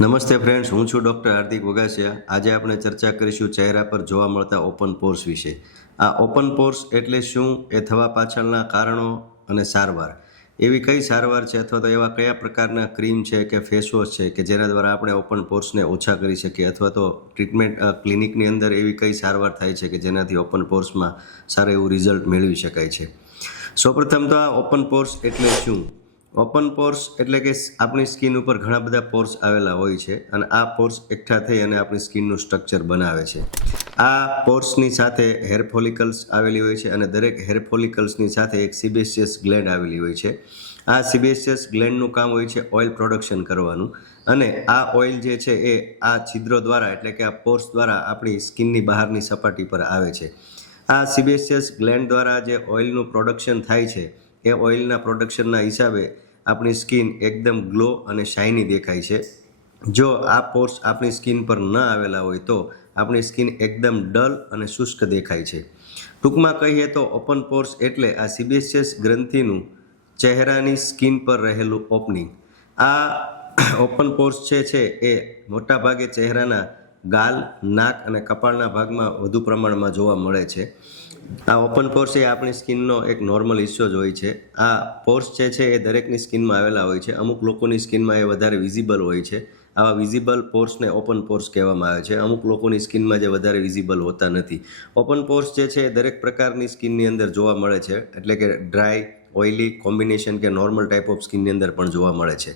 નમસ્તે ફ્રેન્ડ્સ, હું છું ડૉક્ટર હાર્દિક વગાસિયા. આજે આપણે ચર્ચા કરીશું ચહેરા પર જોવા મળતા ઓપન પોર્સ વિશે. આ ઓપન પોર્સ એટલે શું, એ થવા પાછળના કારણો અને સારવાર. એવી કઈ સારવાર છે અથવા તો એવા કયા પ્રકારના ક્રીમ છે કે ફેસ વોશ છે કે જેના દ્વારા આપણે ઓપન પોર્સને ઓછા કરી શકીએ, અથવા તો ટ્રીટમેન્ટ ક્લિનિકની અંદર એવી કઈ સારવાર થાય છે કે જેનાથી ઓપન પોર્સમાં સારું એવું રિઝલ્ટ મેળવી શકાય છે. સૌપ્રથમ તો આ ઓપન પોર્સ એટલે શું? ઓપન પોર્સ એટલે કે આપણી સ્કિન ઉપર ઘણા બધા પોર્સ આવેલા હોય છે અને આ પોર્સ એકઠા થઈ અને આપણી સ્કિનનું સ્ટ્રક્ચર બનાવે છે. આ પોર્સની સાથે હેર ફોલિકલ્સ આવેલી હોય છે અને દરેક હેર ફોલિકલ્સની સાથે એક સિબેશિયસ ગ્લેન્ડ આવેલી હોય છે. આ સિબેશિયસ ગ્લેન્ડનું કામ હોય છે ઓઇલ પ્રોડક્શન કરવાનું, અને આ ઓઇલ જે છે એ આ છિદ્રો દ્વારા એટલે કે આ પોર્સ દ્વારા આપણી સ્કિનની બહારની સપાટી પર આવે છે. આ સિબેશિયસ ગ્લેન્ડ દ્વારા જે ઓઇલનું પ્રોડક્શન થાય છે એ ઓઇલના પ્રોડક્શનના હિસાબે આપણી સ્કિન એકદમ ગ્લો અને શાઇની દેખાય છે. જો આ પોર્સ આપણી સ્કિન પર ન આવેલા હોય તો આપણી સ્કિન એકદમ ડલ અને શુષ્ક દેખાય છે. ટૂંકમાં કહીએ તો ઓપન પોર્સ એટલે આ સિબેશિયસ ગ્રંથિનું ચહેરાની સ્કિન પર રહેલું ઓપનિંગ. આ ઓપન પોર્સ છે એ મોટાભાગે ચહેરાના ગાલ, નાક અને કપાળના ભાગમાં વધુ પ્રમાણમાં જોવા મળે છે. આ ઓપન પોર્સ એ આપણી સ્કિનનો એક નોર્મલ હિસ્સો જ હોય છે. આ પોર્સ છે એ દરેકની સ્કિનમાં આવેલા હોય છે. અમુક લોકોની સ્કિનમાં એ વધારે વિઝિબલ હોય છે. આવા વિઝિબલ પોર્સને ઓપન પોર્સ કહેવામાં આવે છે. અમુક લોકોની સ્કિનમાં જે વધારે વિઝિબલ હોતા નથી. ઓપન પોર્સ છે એ દરેક પ્રકારની સ્કિનની અંદર જોવા મળે છે, એટલે કે ડ્રાય, ઓઇલી કોમ્બિનેશન કે નોર્મલ ટાઈપ ઓફ સ્કિનની અંદર પણ જોવા મળે છે.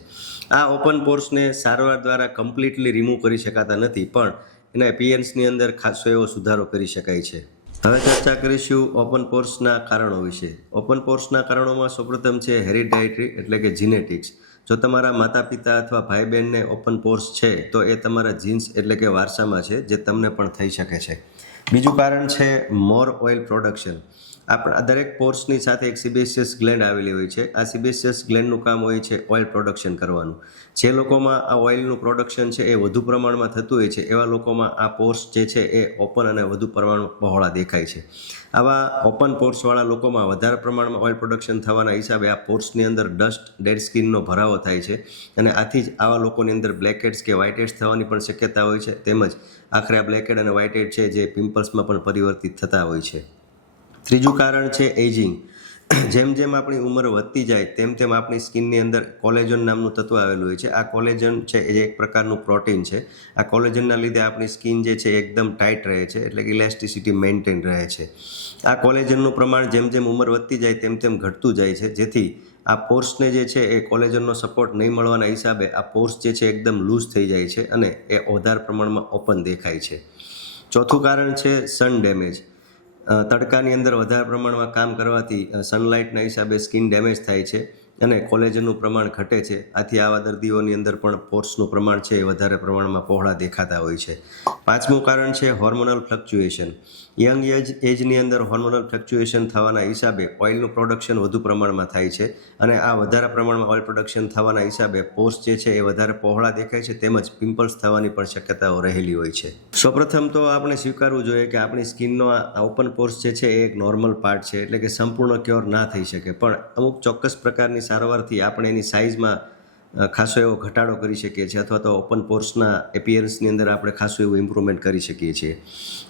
આ ઓપન પોર્સને સારવાર દ્વારા કમ્પ્લીટલી રિમૂવ કરી શકાતા નથી, પણ એના એપિયન્સની અંદર ખાસો એવો સુધારો કરી શકાય છે. હવે ચર્ચા કરીશું ઓપન પોર્સના કારણો વિશે. ઓપન પોર્સના કારણોમાં સૌપ્રથમ છે હેરિડાયટરી એટલે કે જીનેટિક્સ. જો તમારા માતા પિતા અથવા ભાઈ બહેનને ઓપન પોર્સ છે તો એ તમારા જીન્સ એટલે કે વારસામાં છે, જે તમને પણ થઈ શકે છે. બીજું કારણ છે મોર ઓઇલ પ્રોડક્શન. આપણા દરેક પોર્સની સાથે એક સિબેશિયસ ગ્લેન્ડ આવેલી હોય છે. આ સિબેશિયસ ગ્લેન્ડનું કામ હોય છે ઓઇલ પ્રોડક્શન કરવાનું. જે લોકોમાં આ ઓઇલનું પ્રોડક્શન છે એ વધુ પ્રમાણમાં થતું હોય છે, એવા લોકોમાં આ પોર્સ જે છે એ ઓપન અને વધુ પ્રમાણમાં પહોળા દેખાય છે. આવા ઓપન પોર્સવાળા લોકોમાં વધારે પ્રમાણમાં ઓઇલ પ્રોડક્શન થવાના હિસાબે આ પોર્સની અંદર ડસ્ટ, ડેડ સ્કિનનો ભરાવો થાય છે, અને આથી જ આવા લોકોની અંદર બ્લેકહેડ્સ કે વ્હાઇટહેડ્સ થવાની પણ શક્યતા હોય છે. તેમજ આખરે આ બ્લેકહેડ અને વ્હાઇટહેડ છે જે પિમ્પલ્સમાં પણ પરિવર્તિત થતા હોય છે. ત્રીજું કારણ છે એજિંગ. જેમ જેમ આપણી ઉંમર વધતી જાય તેમ તેમ આપણી સ્કિનની અંદર કોલેજન નામનું તત્વ આવેલું હોય છે. આ કોલેજન છે એ એક પ્રકારનું પ્રોટીન છે. આ કોલેજનના લીધે આપણી સ્કિન જે છે એકદમ ટાઈટ રહે છે, એટલે કે ઇલાસ્ટિસિટી મેન્ટેન રહે છે. આ કોલેજનનું પ્રમાણ જેમ જેમ ઉંમર વધતી જાય તેમ તેમ ઘટતું જાય છે, જેથી આ પોર્સને જે છે એ કોલેજનનો સપોર્ટ નહીં મળવાના હિસાબે આ પોર્સ જે છે એકદમ લૂઝ થઈ જાય છે અને એ વધારે પ્રમાણમાં ઓપન દેખાય છે. ચોથું કારણ છે સન ડેમેજ. તડકાની અંદર વધારે પ્રમાણમાં કામ કરવાથી સનલાઇટના હિસાબે સ્કિન ડેમેજ થાય છે અને કોલેજનનું પ્રમાણ ઘટે છે. આથી આવા દર્દીઓની અંદર પણ પોર્સનું પ્રમાણ છે એ વધારે પ્રમાણમાં પહોળા દેખાતા હોય છે. પાંચમું કારણ છે હોર્મોનલ ફ્લક્ચ્યુએશન. યંગ એજની અંદર હોર્મોનલ ફ્લક્ચ્યુએશન થવાના હિસાબે ઓઇલનું પ્રોડક્શન વધુ પ્રમાણમાં થાય છે, અને આ વધારે પ્રમાણમાં ઓઇલ પ્રોડક્શન થવાના હિસાબે પોર્સ જે છે એ વધારે પહોળા દેખાય છે, તેમજ પિમ્પલ્સ થવાની પણ શક્યતાઓ રહેલી હોય છે. સૌપ્રથમ તો આપણે સ્વીકારવું જોઈએ કે આપણી સ્કિનનો આ ઓપન પોર્સ જે છે એ એક નોર્મલ પાર્ટ છે, એટલે કે સંપૂર્ણ ક્યોર ના થઈ શકે, પણ અમુક ચોક્કસ પ્રકારની સારવારથી આપણે એની સાઇઝમાં ખાસો એવો ઘટાડો કરી શકીએ છીએ, અથવા તો ઓપન પોર્સના એપિયરન્સની અંદર આપણે ખાસું એવું ઇમ્પ્રુવમેન્ટ કરી શકીએ છીએ.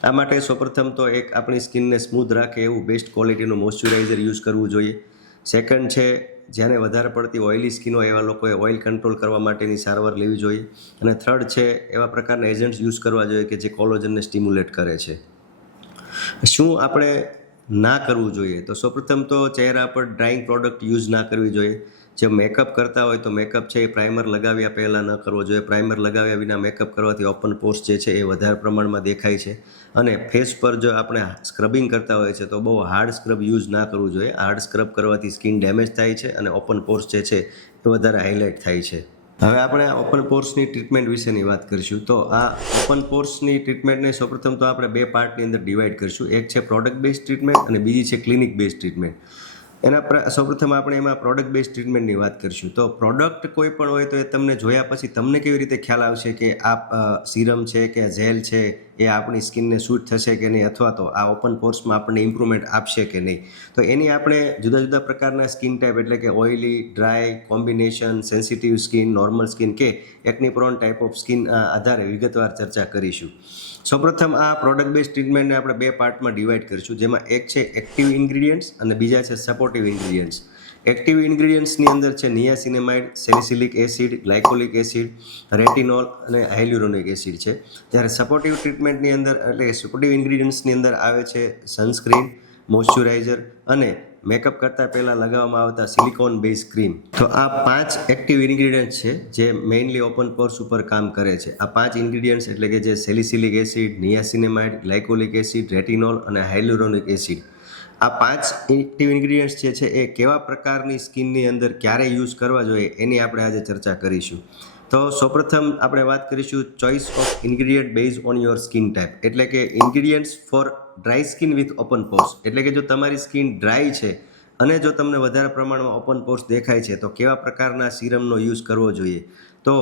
આ માટે સૌપ્રથમ તો એક આપણી સ્કિનને સ્મૂધ રાખે એવું બેસ્ટ ક્વોલિટીનું મોઇશ્ચરાઇઝર યુઝ કરવું જોઈએ. સેકન્ડ છે, જ્યારે વધારે પડતી ઓઇલી સ્કિન હોય એવા લોકોએ ઓઇલ કંટ્રોલ કરવા માટેની સારવાર લેવી જોઈએ. અને થર્ડ છે, એવા પ્રકારના એજન્ટ્સ યુઝ કરવા જોઈએ કે જે કોલેજનને સ્ટિમ્યુલેટ કરે છે. શું આપણે ના કરવું જોઈએ? તો સૌપ્રથમ તો ચહેરા પર ડ્રાઇંગ પ્રોડક્ટ યુઝ ના કરવી જોઈએ. જે મેકઅપ કરતા હોય તો મેકઅપ છે એ પ્રાઇમર લગાવ્યા પહેલાં ન કરવો જોઈએ. પ્રાઇમર લગાવ્યા વિના મેકઅપ કરવાથી ઓપન પોર્સ જે છે એ વધારે પ્રમાણમાં દેખાય છે. અને ફેસ પર જો આપણે સ્ક્રબિંગ કરતા હોય છે તો બહુ હાર્ડ સ્ક્રબ યુઝ ના કરવું જોઈએ. હાર્ડ સ્ક્રબ કરવાથી સ્કિન ડેમેજ થાય છે અને ઓપન પોર્સ જે છે એ વધારે હાઇલાઇટ થાય છે. હવે આપણે આ ઓપન પોર્સની ટ્રીટમેન્ટ વિશેની વાત કરીશું. તો આ ઓપન પોર્સની ટ્રીટમેન્ટને સૌપ્રથમ તો આપણે બે પાર્ટની અંદર ડિવાઈડ કરીશું. એક છે પ્રોડક્ટ બેઝ ટ્રીટમેન્ટ અને બીજી છે ક્લિનિક બેઝ ટ્રીટમેન્ટ. સૌપ્રથમ આપણે એમાં પ્રોડક્ટ બેઝ ટ્રીટમેન્ટની વાત કરીશું. તો પ્રોડક્ટ કોઈ પણ હોય તો એ તમને જોયા પછી તમને કેવી રીતે ખ્યાલ આવશે કે આ સિરમ છે કે જેલ છે એ આપણી સ્કિનને સૂટ થશે કે નહીં, અથવા તો આ ઓપન પોર્સમાં આપણને ઇમ્પ્રુવમેન્ટ આપશે કે નહીં. તો એની આપણે જુદા જુદા પ્રકારના સ્કિન ટાઈપ એટલે કે oily, dry, combination, sensitive skin, normal skin કે એક્ની પ્રોન ટાઈપ ઓફ સ્કિન આધારે વિગતવાર ચર્ચા કરીશું. સૌપ્રથમ આ પ્રોડક્ટ બેઝ ટ્રીટમેન્ટને આપણે બે પાર્ટમાં ડિવાઈડ કરીશું, જેમાં એક છે એક્ટિવ ઇન્ગ્રીડિયન્ટ્સ અને બીજા છે સપોર્ટિવ ઇન્ગ્રીડિયન્ટ્સ. એક્ટિવ ઇન્ગ્રીડિયન્ટ્સની અંદર છે niacinamide, salicylic acid, glycolic acid, retinol અને હાઇલ્યુરોનિક એસિડ છે. જ્યારે સપોર્ટિવ ટ્રીટમેન્ટની અંદર એટલે કે સપોર્ટિવ ઇન્ગ્રીડિયન્ટ્સની અંદર આવે છે સનસ્ક્રીન, મોઇશ્ચરાઇઝર અને મેકઅપ કરતાં પહેલાં લગાવવામાં આવતા સિલિકોન બેઝ ક્રીમ. તો આ 5 એક્ટિવ ઇન્ગ્રીડિયન્ટ છે જે મેઇનલી ઓપન પોર્સ ઉપર કામ કરે છે. આ 5 ઇન્ગ્રીડિયન્ટ્સ એટલે કે જે salicylic acid, niacinamide, glycolic acid, retinol અને હાઇલ્યુરોનિક એસિડ. આ 5 એક્ટિવ ઇન્ગ્રીડિયન્ટ્સ જે છે એ કેવા પ્રકારની સ્કિનની અંદર ક્યારે યુઝ કરવા જોઈએ એની આપણે આજે ચર્ચા કરીશું. તો સૌપ્રથમ આપણે વાત કરીશું choice of ingredient base on your skin type, એટલે કે ingredients for dry skin with open pores. એટલે કે જો તમારી સ્કિન ડ્રાય છે અને જો તમને વધારે પ્રમાણમાં ઓપન પોર્સ દેખાય છે તો કેવા પ્રકારના સિરમનો યુઝ કરવો જોઈએ. તો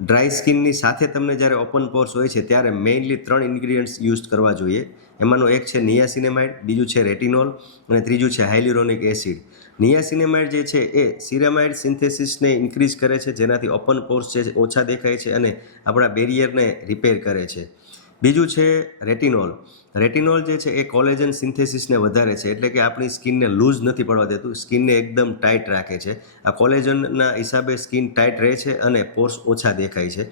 ડ્રાય સ્કિનની સાથે તમને જ્યારે ઓપન પોર્સ હોય છે ત્યારે મેઇનલી 3 ઇન્ગ્રીડિયન્ટ્સ યુઝ કરવા જોઈએ. એમાંનું એક છે નિયાસિનેમાઇડ, બીજું છે રેટિનોલ અને ત્રીજું છે હાઇલ્યુરોનિક એસિડ. નિયાસિનેમાઇડ જે છે એ સિરામાઇડ સિન્થેસિસને ઇન્ક્રીઝ કરે છે, જેનાથી ઓપન પોર્સ છે ઓછા દેખાય છે અને આપણા બેરિયરને રિપેર કરે છે. બીજું છે રેટિનોલ. રેટિનોલ જે છે એ કોલેજન સિન્થેસિસને વધારે છે, એટલે કે આપણી સ્કિનને લૂઝ નથી પડવા દેતું, સ્કિનને એકદમ ટાઈટ રાખે છે. આ કોલેજનના હિસાબે સ્કિન ટાઈટ રહે છે અને પોર્સ ઓછા દેખાય છે.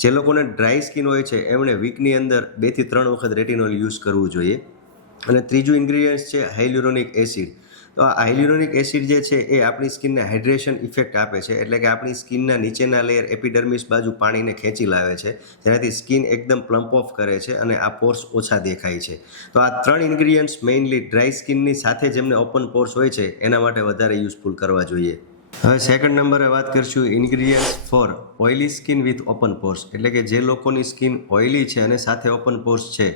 જે લોકોને ડ્રાય સ્કિન હોય છે એમણે વીકની અંદર 2 થી 3 વખત રેટિનોલ યુઝ કરવું જોઈએ. અને ત્રીજું ઇન્ગ્રીડિયન્ટ છે હાઇલ્યુરોનિક એસિડ. તો આ હાઇલ્યુરોનિક એસિડ જે છે એ આપણી સ્કિનને હાઇડ્રેશન ઇફેક્ટ આપે છે, એટલે કે આપણી સ્કિનના નીચેના લેયર એપિડર્મિસ બાજુ પાણીને ખેંચી લાવે છે, જેનાથી સ્કિન એકદમ પ્લમ્પ ઓફ કરે છે અને આ પોર્સ ઓછા દેખાય છે. તો આ 3 ઇન્ગ્રીડિયન્ટ્સ મેઇનલી ડ્રાય સ્કિનની સાથે જેમને ઓપન પોર્સ હોય છે એના માટે વધારે યુઝફુલ કરવા જોઈએ. હવે સેકન્ડ નંબરે વાત કરીશું ingredients for oily skin with open pores, એટલે કે જે લોકોની સ્કિન ઓઇલી છે અને સાથે ઓપન પોર્સ છે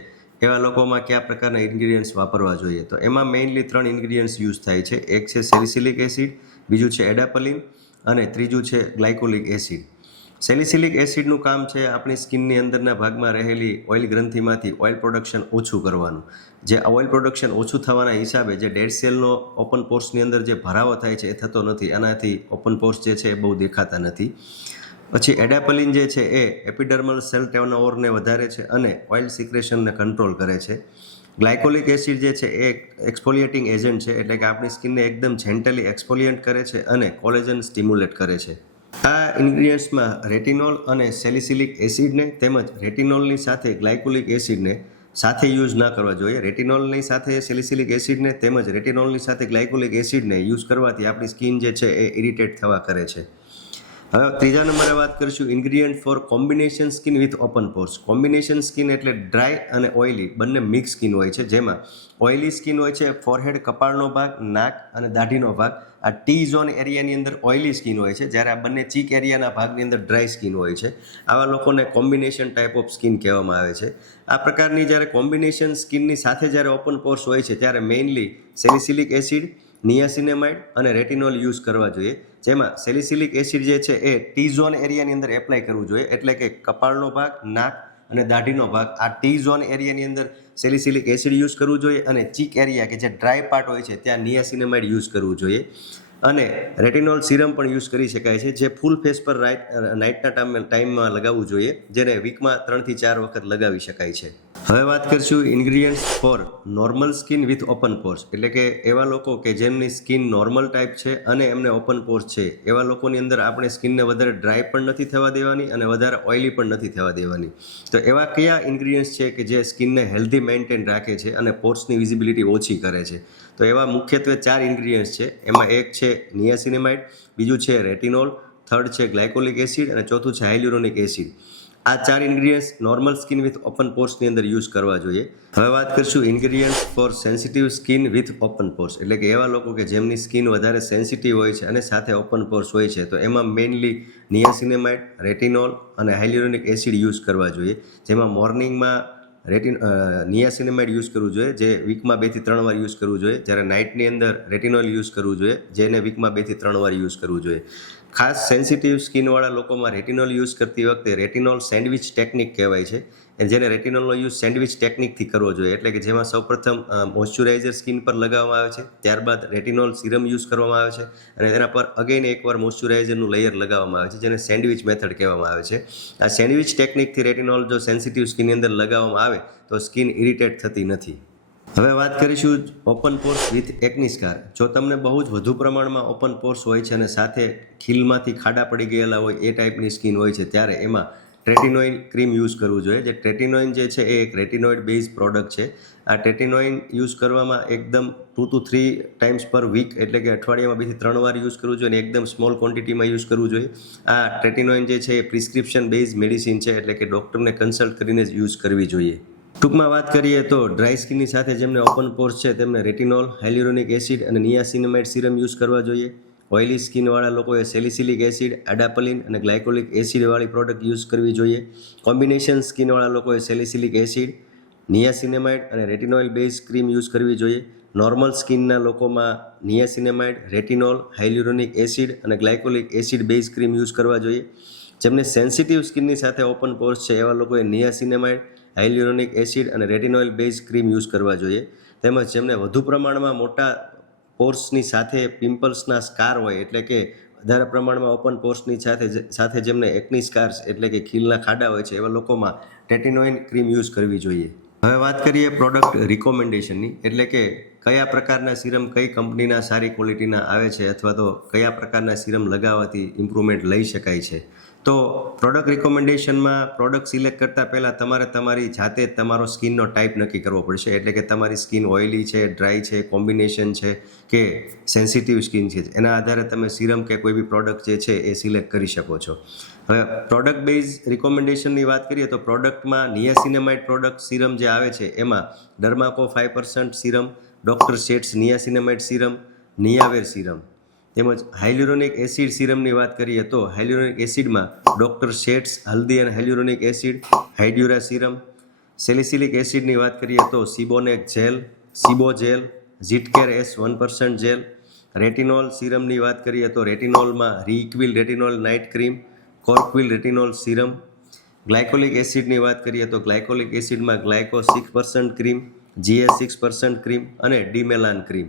એવા લોકોમાં કયા પ્રકારના ઇન્ગ્રીડિયન્ટ્સ વાપરવા જોઈએ. તો એમાં મેઇનલી 3 ઇન્ગ્રીડિયન્ટ્સ યુઝ થાય છે. એક છે સેલિસિલિક એસિડ, બીજું છે એડાપલિન અને ત્રીજું છે ગ્લાયકોલિક એસિડ. સેલિસિલિક એસિડનું કામ છે આપણી સ્કિનની અંદરના ભાગમાં રહેલી ઓઇલ ગ્રંથિમાંથી ઓઇલ પ્રોડક્શન ઓછું કરવાનું. જે ઓઇલ પ્રોડક્શન ઓછું થવાના હિસાબે જે ડેડ સેલનો ઓપન પોર્સની અંદર જે ભરાવો થાય છે એ થતો નથી, આનાથી ઓપન પોર્સ જે છે એ બહુ દેખાતા નથી. પછી એડાપલિન જે છે એ એપિડર્મલ સેલ ટર્નઓવરને વધારે છે અને ઓઇલ સિક્રેશનને કંટ્રોલ કરે છે. ગ્લાયકોલિક એસિડ જે છે એ એક્સફોલિએટિંગ એજન્ટ છે, એટલે કે આપણી સ્કિનને એકદમ જેન્ટલી એક્સફોલિયન્ટ કરે છે અને કોલેજન સ્ટિમ્યુલેટ કરે છે. આ ઇન્ગ્રીડિયન્ટ્સમાં રેટિનોલ અને સેલિસિલિક એસિડને તેમજ રેટિનોલની સાથે ગ્લાયકોલિક એસિડને સાથે યુઝ ના કરવા જોઈએ. રેટિનોલની સાથે સેલિસિલિક એસિડને તેમજ રેટિનોલની સાથે ગ્લાયકોલિક એસિડને યુઝ કરવાથી આપણી સ્કિન જે છે એ ઇરિટેટ થવા કરે છે. હવે ત્રીજા નંબરે વાત કરીશું ingredient for combination skin with open pores. Combination skin એટલે ડ્રાય અને ઓઇલી બંને મિક્સ સ્કિન હોય છે, જેમાં ઓઇલી સ્કિન હોય છે ફોરહેડ, કપાળનો ભાગ, નાક અને દાઢીનો ભાગ. આ ટી ઝોન એરિયાની અંદર ઓઇલી સ્કિન હોય છે, જ્યારે આ બંને ચીક એરિયાના ભાગની અંદર ડ્રાય સ્કિન હોય છે. આવા લોકોને કોમ્બિનેશન ટાઈપ ઓફ સ્કિન કહેવામાં આવે છે. આ પ્રકારની જ્યારે કોમ્બિનેશન સ્કિનની સાથે જ્યારે ઓપન પોર્સ હોય છે ત્યારે મેઇનલી સેલિસિલિક એસિડ, નિયાસિનેમાઇડ અને રેટિનોલ યુઝ કરવા જોઈએ. જેમાં સેલિસિલિક એસિડ જે છે એ ટી ઝોન એરિયાની અંદર એપ્લાય કરવું જોઈએ, એટલે કે કપાળનો ભાગ, નાક અને દાઢીનો ભાગ, આ ટી ઝોન એરિયાની અંદર સેલિસિલિક એસિડ યુઝ કરવું જોઈએ અને ચીક એરિયા કે જે ડ્રાય પાર્ટ હોય છે ત્યાં નિયાસિનેમાઇડ યુઝ કરવું જોઈએ. અને રેટિનોલ સિરમ પણ યુઝ કરી શકાય છે, જે ફૂલ ફેસ પર નાઇટના ટાઈમમાં લગાવવું જોઈએ, જેને વીકમાં 3 થી 4 વખત લગાવી શકાય છે. હવે વાત કરીશું ingredients for normal skin with open pores, એટલે કે એવા લોકો કે જેમની સ્કિન નોર્મલ ટાઈપ છે અને એમને ઓપન પોર્સ છે એવા લોકોની અંદર આપણે સ્કિનને વધારે ડ્રાય પણ નથી થવા દેવાની અને વધારે ઓઇલી પણ નથી થવા દેવાની. તો એવા કયા ઇન્ગ્રીડિયન્ટ્સ છે કે જે સ્કિનને હેલ્ધી મેન્ટેન રાખે છે અને પોર્સની વિઝિબિલિટી ઓછી કરે છે? તો એવા મુખ્યત્વે 4 ઇન્ગ્રીડિયન્ટ્સ છે. એમાં એક છે નિયાસિનેમાઇડ, બીજું છે રેટિનોલ, થર્ડ છે ગ્લાયકોલિક એસિડ અને ચોથું છે હાઇલ્યુરોનિક એસિડ. આ 4 ingredients normal skin with open પોર્સની અંદર યુઝ કરવા જોઈએ. હવે વાત કરીશું ingredients for sensitive skin with open pores, એટલે કે એવા લોકો કે જેમની સ્કિન વધારે સેન્સિટિવ હોય છે અને સાથે ઓપન પોર્સ હોય છે. તો એમાં મેઇનલી નિયાસિનેમાઇડ, રેટિનોલ અને હાઇલ્યુરોનિક એસિડ યુઝ કરવા જોઈએ. જેમાં મોર્નિંગમાં નિયાસિનેમાઇડ યુઝ કરવું જોઈએ, જે વીકમાં 2 થી 3 વાર યુઝ કરવું જોઈએ, જ્યારે નાઇટની અંદર રેટિનોલ યુઝ કરવું જોઈએ, જેને વીકમાં 2 થી 3 વાર યુઝ કરવું જોઈએ. ખાસ સેન્સિટિવ સ્કિનવાળા લોકોમાં રેટિનોલ યુઝ કરતી વખતે રેટિનોલ સેન્ડવિચ ટેકનિક કહેવાય છે, જેને રેટિનોલનો યુઝ સેન્ડવિચ ટેકનિકથી કરવો જોઈએ, એટલે કે જેમાં સૌપ્રથમ મોઇશ્ચરાઇઝર સ્કિન પર લગાવવામાં આવે છે, ત્યારબાદ રેટિનોલ સિરમ યુઝ કરવામાં આવે છે અને તેના પર અગેન એકવાર મોઇશ્ચરાઇઝરનું લેયર લગાવવામાં આવે છે, જેને સેન્ડવિચ મેથડ કહેવામાં આવે છે. આ સેન્ડવિચ ટેકનિકથી રેટિનોલ જો સેન્સિટિવ સ્કિનની અંદર લગાવવામાં આવે તો સ્કિન ઇરિટેટ થતી નથી. હવે વાત કરીશું ઓપન પોર્સ વિથ એક્ની સ્કાર. જો તમને બહુ જ વધુ પ્રમાણમાં ઓપન પોર્સ હોય છે અને સાથે ખીલમાંથી ખાડા પડી ગયેલા હોય એ ટાઈપની સ્કિન હોય છે, ત્યારે એમાં ટ્રેટિનોઇન ક્રીમ યુઝ કરવું જોઈએ. જે ટ્રેટિનોઇન જે છે એ એક રેટિનોઇડ બેઝ પ્રોડક્ટ છે. આ ટ્રેટિનોઇન યુઝ કરવામાં એકદમ 2 to 3 ટાઈમ્સ પર વીક, એટલે કે અઠવાડિયામાં 2 થી 3 વાર યુઝ કરવું જોઈએ અને એકદમ સ્મોલ ક્વોન્ટિટીમાં યુઝ કરવું જોઈએ. આ ટ્રેટિનોઇન જે છે એ પ્રિસ્ક્રિપ્શન બેઝ મેડિસિન છે, એટલે કે ડૉક્ટરને કન્સલ્ટ કરીને જ યુઝ કરવી જોઈએ. ટૂંકમાં વાત કરીએ તો ડ્રાય સ્કિનની સાથે જેમને ઓપન પોર્સ છે તેમને રેટિનોલ, હાઇલ્યુરોનિક એસિડ અને નિયાસિનામાઇડ સિરમ યુઝ કરવા જોઈએ. ઓઇલી સ્કિનવાળા લોકોએ સેલિસિલિક એસિડ, એડાપલિન અને ગ્લાયકોલિક એસિડવાળી પ્રોડક્ટ યુઝ કરવી જોઈએ. કોમ્બિનેશન સ્કિનવાળા લોકોએ સેલિસિલિક એસિડ, નિયાસિનામાઇડ અને રેટિનોઇલ બેઝ ક્રીમ યુઝ કરવી જોઈએ. નોર્મલ સ્કિનના લોકોમાં નિયાસિનામાઇડ, રેટિનોલ, હાઇલ્યુરોનિક એસિડ અને glycolic acid base cream use કરવા જોઈએ. જેમને સેન્સિટિવ સ્કિનની સાથે ઓપન પોર્સ છે એવા લોકોએ નિયાસિનામાઇડ, હાઇલ્યુરોનિક એસિડ અને રેટિનોઇલ બેઝ ક્રીમ યુઝ કરવા જોઈએ. તેમજ જેમને વધુ પ્રમાણમાં મોટા પોર્સની સાથે પિમ્પલ્સના સ્કાર હોય, એટલે કે વધારે પ્રમાણમાં ઓપન પોર્સની સાથે જેમને એક્ની સ્કાર્સ એટલે કે ખીલના ખાડા હોય છે, એવા લોકોમાં ટ્રેટિનોઇન ક્રીમ યુઝ કરવી જોઈએ. હવે વાત કરીએ પ્રોડક્ટ રિકોમેન્ડેશનની, એટલે કે કયા પ્રકારના સિરમ કઈ કંપનીના સારી ક્વોલિટીના આવે છે અથવા તો કયા પ્રકારના સિરમ લગાવવાથી ઇમ્પ્રુવમેન્ટ લઈ શકાય છે. તો પ્રોડક્ટ રિકોમેન્ડેશનમાં પ્રોડક્ટ સિલેક્ટ કરતાં પહેલાં તમારે તમારી જાતે તમારો સ્કિનનો ટાઈપ નક્કી કરવો પડશે, એટલે કે તમારી સ્કિન ઓઇલી છે, ડ્રાય છે, કોમ્બિનેશન છે કે સેન્સિટિવ સ્કિન છે, એના આધારે તમે સિરમ કે કોઈ બી પ્રોડક્ટ જે છે એ સિલેક્ટ કરી શકો છો. હવે પ્રોડક્ટ બેઝ રિકોમેન્ડેશનની વાત કરીએ તો પ્રોડક્ટમાં નિયાસિનામાઇડ પ્રોડક્ટ સિરમ જે આવે છે એમાં ડર્માકો 5% સિરમ, ડૉક્ટર શેટ્સ નિયાસિનામાઇડ સિરમ, નિયાવેર સિરમ, તેમજ હાઇલ્યુરોનિક એસિડ સિરમની વાત કરીએ તો હાઇલ્યુરોનિક એસિડમાં ડૉક્ટર શેટ્સ હલ્દી અને hyaluronic acid, Hydura serum. Salicylic એસિડની વાત કરીએ તો Sebonac gel, Sebo gel, Zitcare S 1% gel. Retinol સિરમની વાત કરીએ તો રેટિનોલમાં રીક્વિલ રેટિનોલ નાઇટ ક્રીમ, કોર્કવિલ રેટિનોલ સિરમ. ગ્લાયકોલિક એસિડની વાત કરીએ તો ગ્લાયકોલિક એસિડમાં ગ્લાયકો 6% ક્રીમ, GS 6% ક્રીમ અને ડીમેલાન ક્રીમ.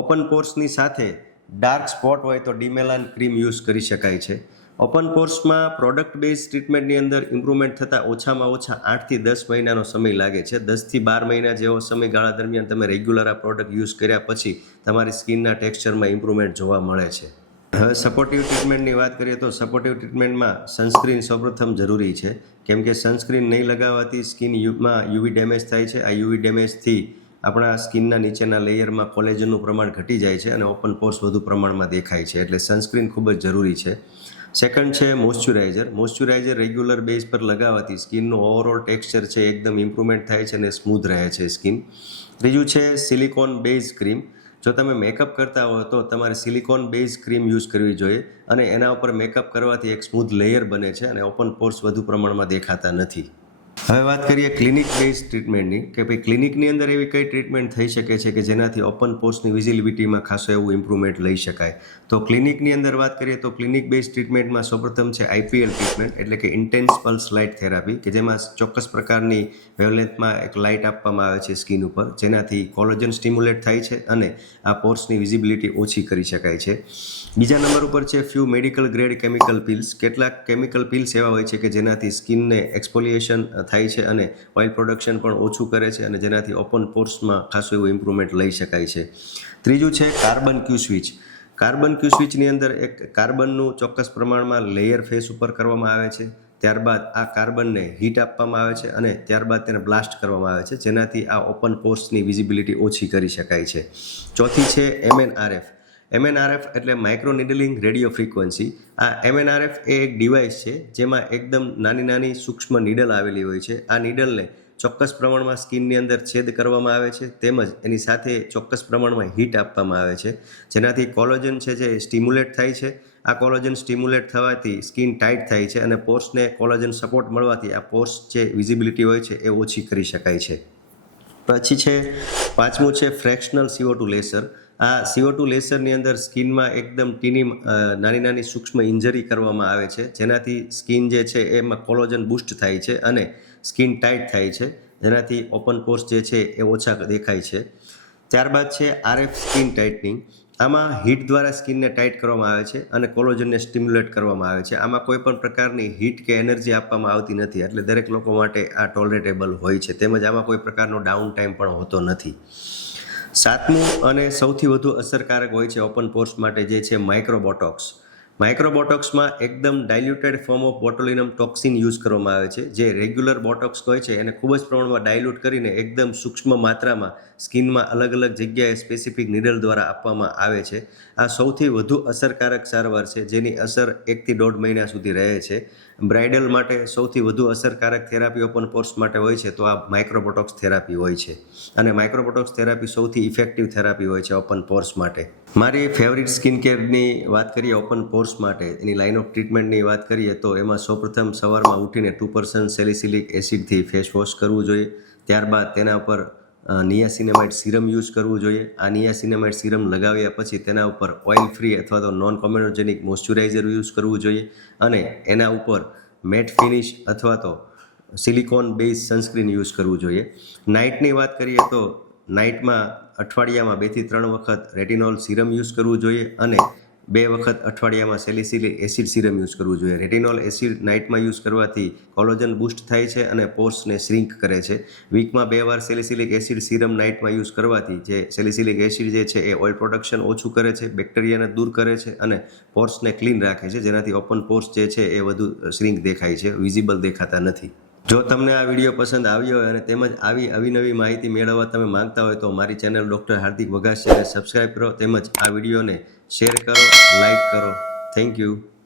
ઓપન પોર્સની સાથે ડાર્ક સ્પોટ હોય તો ડીમેલાન ક્રીમ યુઝ કરી શકાય છે. ઓપન પોર્સમાં પ્રોડક્ટ બેઝ ટ્રીટમેન્ટની અંદર ઇમ્પ્રુવમેન્ટ થતાં ઓછામાં ઓછા 8 થી 10 મહિનાનો સમય લાગે છે. 10 થી 12 મહિના જેવો સમયગાળા દરમિયાન તમે રેગ્યુલર આ પ્રોડક્ટ યુઝ કર્યા પછી તમારી સ્કિનના ટેક્સચરમાં ઇમ્પ્રુવમેન્ટ જોવા મળે છે. હવે સપોર્ટિવ ટ્રીટમેન્ટની વાત કરીએ તો સપોર્ટિવ ટ્રીટમેન્ટમાં સનસ્ક્રીન સૌપ્રથમ જરૂરી છે, કેમ કે સનસ્ક્રીન નહીં લગાવવાથી સ્કિનમાં યુવી ડેમેજ થાય છે. આ યુવી ડેમેજથી આપણા સ્કિનના નીચેના લેયરમાં કોલેજનનું પ્રમાણ ઘટી જાય છે અને ઓપન પોર્સ વધુ પ્રમાણમાં દેખાય છે, એટલે સનસ્ક્રીન ખૂબ જ જરૂરી છે. સેકન્ડ છે મોઇશ્ચરાઇઝર. મોઇશ્ચરાઇઝર રેગ્યુલર બેઝ પર લગાવવાથી સ્કિનનું ઓવરઓલ ટેક્સચર છે એકદમ ઇમ્પ્રુવમેન્ટ થાય છે અને સ્મૂધ રહે છે સ્કિન. ત્રીજું છે સિલિકોન બેઝ ક્રીમ. જો તમે મેકઅપ કરતા હો તો તમારે સિલિકોન બેઝ ક્રીમ યુઝ કરવી જોઈએ અને એના ઉપર મેકઅપ કરવાથી એક સ્મૂધ લેયર બને છે અને ઓપન પોર્સ વધુ પ્રમાણમાં દેખાતા નથી. હવે વાત કરીએ ક્લિનિક બેઝ ટ્રીટમેન્ટની, કે ભાઈ ક્લિનિકની અંદર એવી કઈ ટ્રીટમેન્ટ થઈ શકે છે કે જેનાથી ઓપન પોર્સની વિઝિબિલિટીમાં ખાસો એવું ઇમ્પ્રુવમેન્ટ લઈ શકાય. તો ક્લિનિકની અંદર વાત કરીએ તો ક્લિનિક બેઝ ટ્રીટમેન્ટમાં સૌપ્રથમ છે IPL ટ્રીટમેન્ટ, એટલે કે ઇન્ટેન્સ પલ્સ લાઇટ થેરાપી, કે જેમાં ચોક્કસ પ્રકારની વેવલેન્થમાં એક લાઇટ આપવામાં આવે છે સ્કિન ઉપર, જેનાથી કોલેજન સ્ટિમ્યુલેટ થાય છે અને આ પોર્સની વિઝિબિલિટી ઓછી કરી શકાય છે. બીજા નંબર ઉપર છે few medical grade chemical pills. કેટલાક કેમિકલ પિલ્સ એવા હોય છે કે જેનાથી સ્કિનને એક્સફોલિએશન થાય છે અને ઓઇલ પ્રોડક્શન પણ ઓછું કરે છે અને જેનાથી ઓપન પોર્સમાં ખાસું એવું ઇમ્પ્રુવમેન્ટ લઈ શકાય છે. ત્રીજું છે કાર્બન ક્યુ સ્વિચ. કાર્બન ક્યુ સ્વિચની અંદર એક કાર્બનનું ચોક્કસ પ્રમાણમાં લેયર ફેસ ઉપર કરવામાં આવે છે, ત્યારબાદ આ કાર્બનને હીટ આપવામાં આવે છે અને ત્યારબાદ તેને બ્લાસ્ટ કરવામાં આવે છે, જેનાથી આ ઓપન પોર્સની વિઝિબિલિટી ઓછી કરી શકાય છે. ચોથી છે MNRF. MNRF એટલે માઇક્રો નીડલિંગ રેડિયો ફ્રીક્વન્સી. આ MNRF એ એક ડિવાઇસ છે જેમાં એકદમ નાની નાની સૂક્ષ્મ નીડલ આવેલી હોય છે. આ નીડલને ચોક્કસ પ્રમાણમાં સ્કિનની અંદર છેદ કરવામાં આવે છે, તેમજ એની સાથે ચોક્કસ પ્રમાણમાં હીટ આપવામાં આવે છે, જેનાથી કોલેજન છે જે સ્ટિમ્યુલેટ થાય છે આ કોલોજન સ્ટિમ્યુલેટ થવાથી સ્કિન ટાઈટ થાય છે અને પોર્સને કોલોજન સપોર્ટ મળવાથી આ પોર્સ જે વિઝિબિલિટી હોય છે એ ઓછી કરી શકાય છે. પછી છે પાંચમું છે ફ્રેક્શનલ CO2 લેસર. આ CO2 લેસરની અંદર સ્કિનમાં એકદમ ટીની નાની નાની સૂક્ષ્મ ઇન્જરી કરવામાં આવે છે, જેનાથી સ્કિન જે છે એમાં કોલોજન બૂસ્ટ થાય છે અને સ્કિન ટાઈટ થાય છે, જેનાથી ઓપન પોર્સ જે છે એ ઓછા દેખાય છે. ત્યારબાદ છે RF સ્કિન ટાઇટનિંગ. આમાં હીટ દ્વારા સ્કિનને ટાઈટ કરવામાં આવે છે અને કોલોજનને સ્ટિમ્યુલેટ કરવામાં આવે છે. આમાં કોઈ પણ પ્રકારની હીટ કે એનર્જી આપવામાં આવતી નથી, એટલે દરેક લોકો માટે આ ટોલરેટેબલ હોય છે. તેમજ આમાં કોઈ પ્રકારનો ડાઉન ટાઈમ પણ હોતો નથી. સાતમું અને સૌથી વધુ અસરકારક હોય છે ઓપન પોર્સ માટે, જે છે માઇક્રોબોટોક્સ. માઇક્રોબોટોક્સમાં એકદમ ડાયલ્યુટેડ ફોર્મ ઓફ બોટુલિનમ ટોક્સિન યુઝ કરવામાં આવે છે, જે રેગ્યુલર બોટોક્સ હોય છે એને ખૂબ જ પ્રમાણમાં ડાયલ્યુટ કરીને એકદમ સૂક્ષ્મ માત્રામાં સ્કિનમાં અલગ અલગ જગ્યાએ સ્પેસિફિક નીડલ દ્વારા આપવામાં આવે છે. આ સૌથી વધુ અસરકારક સારવાર છે, જેની અસર 1 થી 1.5 મહિના સુધી રહે છે. બ્રાઇડલ માટે સૌથી વધુ અસરકારક થેરાપી ઓપન પોર્સ માટે હોય છે તો આ માઇક્રોબોટોક્સ થેરાપી હોય છે, અને માઇક્રોબોટોક્સ થેરાપી સૌથી ઇફેક્ટિવ થેરાપી હોય છે ઓપન પોર્સ માટે. મારી ફેવરિટ સ્કિન કેરની વાત કરીએ ઓપન પોર્સ માટે, એની લાઇન ઓફ ટ્રીટમેન્ટની વાત કરીએ તો એમાં સૌપ્રથમ સવારમાં ઉઠીને 2% સેલિસિલિક એસિડથી ફેસ વોશ કરવું જોઈએ. ત્યારબાદ તેના ઉપર નિયાસિનામાઇડ સિરમ યુઝ કરવું જોઈએ. આ નિયાસિનામાઇડ સિરમ લગાવ્યા પછી તેના ઉપર ઓઇલ ફ્રી અથવા તો નોન કોમેડોજેનિક મોઇશ્ચરાઇઝર યુઝ કરવું જોઈએ, અને એના ઉપર મેટ ફિનિશ અથવા તો સિલિકોન બેઝ સનસ્ક્રીન યુઝ કરવું જોઈએ. નાઇટની વાત કરીએ તો નાઇટમાં અઠવાડિયામાં 2 થી 3 વખત રેટિનોલ સિરમ યુઝ કરવું જોઈએ, અને 2 વખત અઠવાડિયામાં સેલિસિલિક એસિડ સિરમ યુઝ કરવું જોઈએ. રેટિનોલ એસિડ નાઇટમાં યુઝ કરવાથી કોલોજન બૂસ્ટ થાય છે અને પોર્સને શ્રિંક કરે છે. વીકમાં 2 વાર સેલિસિલિક એસિડ સિરમ નાઇટમાં યુઝ કરવાથી જે સેલિસિલિક એસિડ જે છે એ ઓઇલ પ્રોડક્શન ઓછું કરે છે, બેક્ટેરિયાને દૂર કરે છે અને પોર્સને ક્લીન રાખે છે, જેનાથી ઓપન પોર્સ જે છે એ વધુ શ્રિંક દેખાય છે, વિઝિબલ દેખાતા નથી. જો તમને આ વિડીયો પસંદ આવ્યો હોય અને તેમજ આવી અવનવી માહિતી મેળવવા તમે માંગતા હોય તો મારી ચેનલ ડૉક્ટર હાર્દિક વઘાસિયાને સબસ્ક્રાઈબ કરો, તેમજ આ વિડીયોને શેર કરો, લાઇક કરો. Thank you.